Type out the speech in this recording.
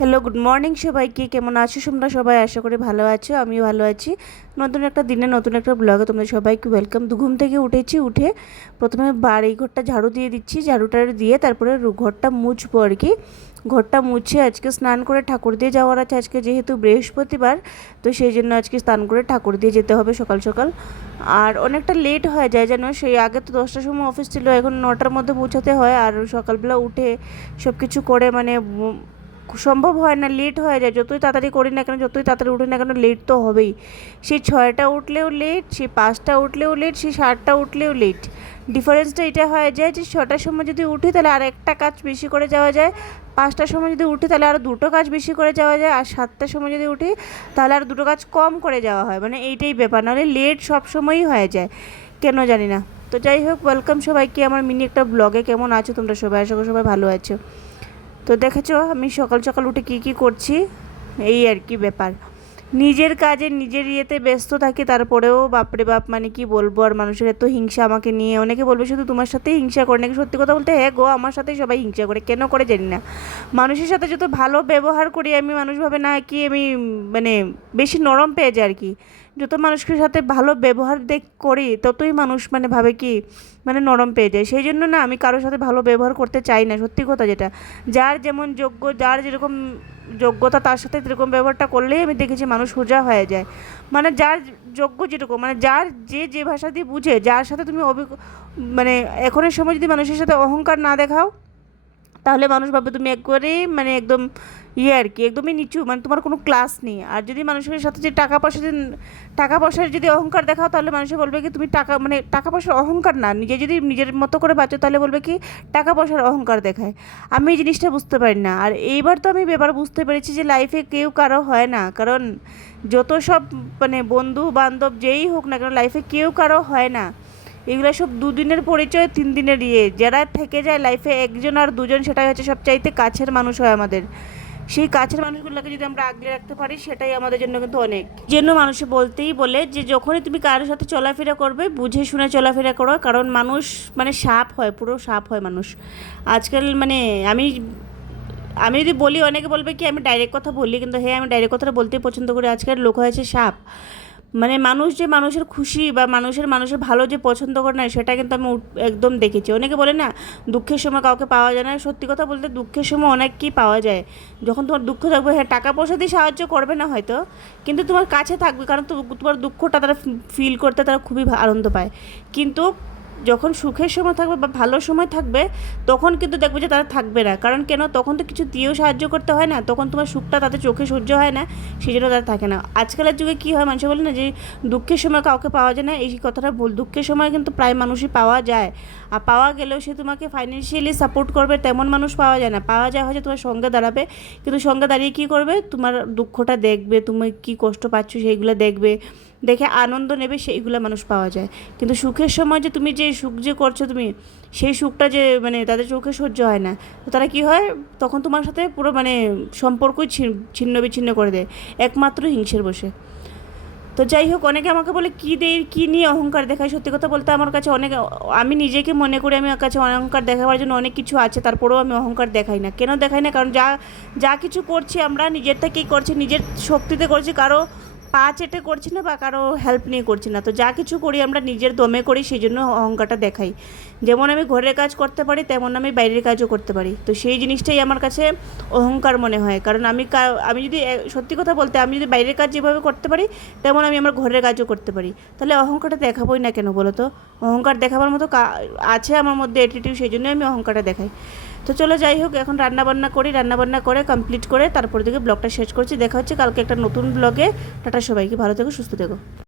Hello, good morning সবাইকে। কেমন আছো তোমরা সবাই? আশা করি ভালো আছো, আমিও ভালো আছি। নতুন একটা দিনে নতুন একটা ব্লগে তোমাদের সবাইকে ওয়েলকাম। ঘুম থেকে উঠে প্রথমে বাড়ি ঘরটা ঝাড়ু দিয়ে দিচ্ছি, ঝাড়ুটা দিয়ে তারপরে ঘরটা মুছবো আর কি। ঘরটা মুছে আজকে স্নান করে ঠাকুর দিয়ে যাওয়ার আছে। আজকে যেহেতু বৃহস্পতিবার, তো সেই জন্য আজকে স্নান করে ঠাকুর দিয়ে যেতে হবে সকাল সকাল। আর অনেকটা লেট হয়ে যায় যেন, সেই আগে তো 10টার সময় অফিস ছিল, এখন 9টার মধ্যে পৌঁছাতে হয়। আর সকালবেলা উঠে সব কিছু করে মানে সম্ভব হয় না, লেট হয়ে যায়। যতই তাড়াতাড়ি করি না কেন, যতই তাড়াতাড়ি উঠি না কেন, লেট তো হবেই। সেই 6টা উঠলেও লেট, সেই 5টা উঠলেও লেট, সেই 7টা উঠলেও লেট। ডিফারেন্সটা এটা হয়ে যায় যে 6টার সময় যদি উঠি তাহলে আর একটা কাজ বেশি করে যাওয়া যায়, 5টার সময় যদি উঠি তাহলে আরও দুটো কাজ বেশি করে যাওয়া যায়, আর 7টার সময় যদি উঠি তাহলে আর দুটো কাজ কম করে যাওয়া হয়। মানে এইটাই ব্যাপার, নাহলে লেট সব সময়ই হয়ে যায়, কেন জানি না। তো যাই হোক, ওয়েলকাম সবাইকে আমার মিনি একটা ব্লগে। কেমন আছো তোমরা সবাই? আশা করি সবাই ভালো আছো। তো দেখেছো আমি সকাল সকাল উঠে কী করছি, এই আর কি ব্যাপার। নিজের কাজে নিজের ইয়েতে ব্যস্ত থাকি, তারপরেও বাপরে বাপ, মানে কি বলবো আর, মানুষের এত হিংসা আমাকে নিয়ে। অনেকে বলবে শুধু তোমার সাথেই হিংসা করে নাকি। সত্যি কথা বলতে হ্যাঁ গো, আমার সাথেই সবাই হিংসা করে, কেন করে জানি না। মানুষের সাথে যত ভালো ব্যবহার করি আমি, মানুষ ভাবে না কি আমি মানে বেশি নরম পেয়ে যাই আর কি। যত মানুষের সাথে ভালো ব্যবহার করি ততই মানুষ মানে ভাবে কি মানে নরম পেয়ে যায়। সেই জন্য না আমি কারোর সাথে ভালো ব্যবহার করতে চাই না, সত্যি কথা যেটা। যার যেমন যোগ্য, যার যেরকম যোগ্যতা, তার সাথে সেরকম ব্যবহারটা করলেই আমি দেখেছি মানুষ সোজা হয়ে যায়। মানে যার যোগ্য যেরকম, মানে যার যে ভাষা দিয়ে বুঝে, যার সাথে তুমি মানে এখনের সময় যদি মানুষের সাথে অহংকার না দেখাও, তাহলে মানুষ ভাবে তুমি একবারেই মানে একদম আর কি, একদমই নিচু, মানে তোমার কোনো ক্লাস নেই। আর যদি মানুষের সাথে যে টাকা পয়সার যদি অহংকার দেখাও, তাহলে মানুষে বলবে কি তুমি মানে টাকা পয়সার অহংকার না, নিজে যদি নিজের মতো করে বাঁচো তাহলে বলবে কি টাকা পয়সার অহংকার দেখায়। আমি এই জিনিসটা বুঝতে পারি না। আর এইবার তো আমি ব্যাপার বুঝতে পেরেছি যে লাইফে কেউ কারো হয় না, কারণ যত সব মানে বন্ধু বান্ধব যেই হোক না কেন, লাইফে কেউ কারো হয় না। এগুলো সব 2 দিনের পরিচয়, 3 দিনের ইয়ে। যারা থেকে যায় লাইফে একজন আর দুজন, সেটাই হচ্ছে সবচাইতে কাছের মানুষ হয় আমাদের। সেই কাছের মানুষগুলোকে যদি আমরা আগলে রাখতে পারি, সেটাই আমাদের জন্য কিন্তু অনেক। জন্য মানুষে বলতেই বলে যে যখনই তুমি কারোর সাথে চলাফেরা করবে বুঝে শুনে চলাফেরা করো, কারণ মানুষ মানে সাপ হয়, পুরো সাপ হয় মানুষ আজকাল। মানে আমি আমি যদি বলি, অনেকে বলবে কি আমি ডাইরেক্ট কথা বলি, কিন্তু হ্যাঁ আমি ডাইরেক্ট কথাটা বলতেই পছন্দ করি। আজকাল লোক হয়েছে সাপ। মানে মানুষ যে মানুষের খুশি বা মানুষের ভালো যে পছন্দ করে না, সেটা কিন্তু আমি একদম দেখেছি। অনেকে বলে না দুঃখের সময় কাউকে পাওয়া যায় না, সত্যি কথা বলতে দুঃখের সময় অনেক কি পাওয়া যায়। যখন তোমার দুঃখ থাকবে, হ্যাঁ টাকা পয়সা দিয়ে সাহায্য করবে না হয়তো, কিন্তু তোমার কাছে থাকবে, কারণ তোমার দুঃখটা তারা ফিল করতে তারা খুবই আনন্দ পায়। কিন্তু যখন সুখের সময় থাকবে বা ভালো সময় থাকবে, তখন কিন্তু দেখবে যে তারা থাকবে না। কারণ কেন, তখন তো কিছু দিয়েও সাহায্য করতে হয় না, তখন তোমার সুখটা তাদের চোখে সহ্য হয় না, সেই জন্য তারা থাকে না। আজকালের যুগে কী হয়, মানুষ বলে না যে দুঃখের সময় কাউকে পাওয়া যায় না, এই কথাটা ভুল। দুঃখের সময় কিন্তু প্রায় মানুষই পাওয়া যায়। আর পাওয়া গেলেও সে তোমাকে ফাইন্যান্সিয়ালি সাপোর্ট করবে তেমন মানুষ পাওয়া যায় না। পাওয়া যায় হয়তো তোমার সঙ্গে দাঁড়াবে, কিন্তু সঙ্গে দাঁড়িয়ে কী করবে, তোমার দুঃখটা দেখবে, তুমি কী কষ্ট পাচ্ছ সেইগুলো দেখবে, দেখে আনন্দ নেবে, সেইগুলো মানুষ পাওয়া যায়। কিন্তু সুখের সময় যে তুমি যে সুখ যে করছো তুমি, সেই সুখটা যে মানে তাদের চোখে সহ্য হয় না, তো তারা কী হয়, তখন তোমার সাথে পুরো মানে সম্পর্কই ছিন্ন বিচ্ছিন্ন করে দেয়, একমাত্র হিংসের বসে। তো যাই হোক, অনেকে আমাকে বলে কী নিয়ে অহংকার দেখায়। সত্যি কথা বলতে আমার কাছে অনেক, আমি নিজেকে মনে করি আমার কাছে অহংকার দেখাবার জন্য অনেক কিছু আছে, তারপরেও আমি অহংকার দেখাই না। কেন দেখাই না, কারণ যা কিছু করছি আমরা নিজের থেকেই করছি, নিজের শক্তিতে করছি, কারো পা চেটে করছি না বা কারো হেল্প নিয়ে করছি না। তো যা কিছু করি আমরা নিজের দমে করি, সেই জন্য অহংকারটা দেখাই। যেমন আমি ঘরের কাজ করতে পারি, তেমন আমি বাইরের কাজও করতে পারি। তো সেই জিনিসটাই আমার কাছে অহংকার মনে হয়। কারণ আমি যদি সত্যি কথা বলতে, আমি যদি বাইরের কাজ যেভাবে করতে পারি, তেমন আমি আমার ঘরের কাজও করতে পারি, তাহলে অহংকারটা দেখাবোই না কেন বলো তো? অহংকার দেখাবার মতো আছে আমার মধ্যে অ্যাটিটিউড, সেই জন্যই আমি অহংকারটা দেখাই। তো চলো যাই হোক, এখন রান্নাবান্না করে কমপ্লিট করে তারপর থেকে ব্লগটা শেষ করছি। দেখা হচ্ছে কালকে একটা নতুন ব্লগে। টাটা সবাইকে, ভালো থেকো, সুস্থ থেকো।